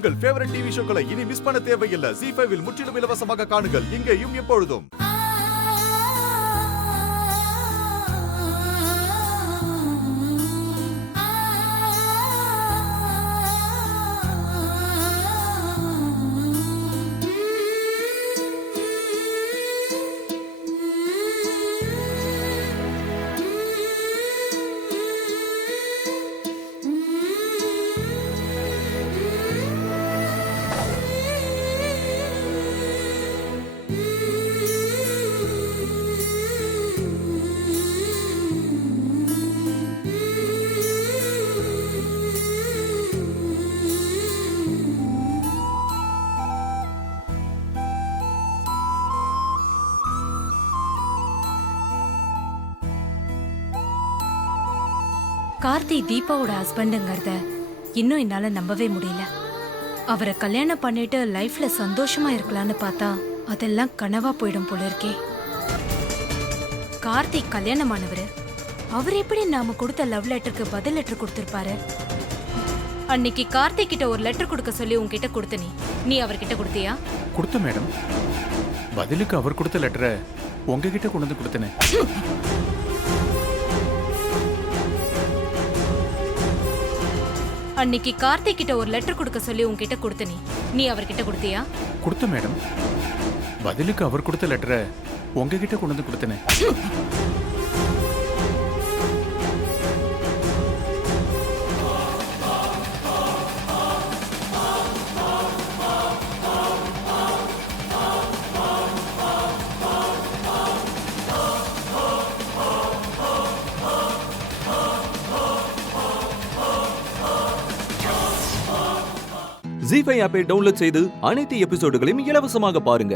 உங்கள் favourite TV ஷோக்களை இனி miss பண்ண தேவையில்லை. ZEE5 இல் முற்றிலும் இலவசமாக காணுங்கள், இங்கேயும் எப்பொழுதும். கார்த்தி தீபாவோட ஹஸ்பண்டுங்கிறத இன்னும் என்னால நம்பவே முடியல. அவரை கல்யாணம் பண்ணிட்டு லைஃப்ல சந்தோஷமா இருக்கலாம்னு பார்த்தா அதெல்லாம் கனவா போயிடும் போல இருக்கே. கார்த்திக் கல்யாணமானவரு, அவர் எப்படி நாம கொடுத்த லவ் லெட்டருக்கு பதில் லெட்டர் கொடுத்திருப்பாரு? அன்னைக்கு கார்த்திக் கிட்ட ஒரு லெட்டர் கொடுக்க சொல்லி உன்கிட்ட கொடுத்த நீ அவர்கிட்ட கொடுத்தியா? கொடுத்த மேடம். பதிலுக்கு அவர் கொடுத்த லெட்டரை உங்ககிட்ட கொண்டு வந்து கொடுத்தனே. அன்னைக்கு கார்த்திக் கிட்ட ஒரு லெட்டர் கொடுக்க சொல்லி உன்கிட்ட கொடுத்த நீ அவர்கிட்ட கொடுத்தியா? கொடுத்த மேடம். பதிலுக்கு அவர் கொடுத்த லெட்டரை உங்ககிட்ட கொண்டு வந்து கொடுத்தனே. ZEE5 ஆப்பை டவுன்லோட் செய்து அனைத்து எபிசோடுகளையும் இலவசமாக பாருங்க.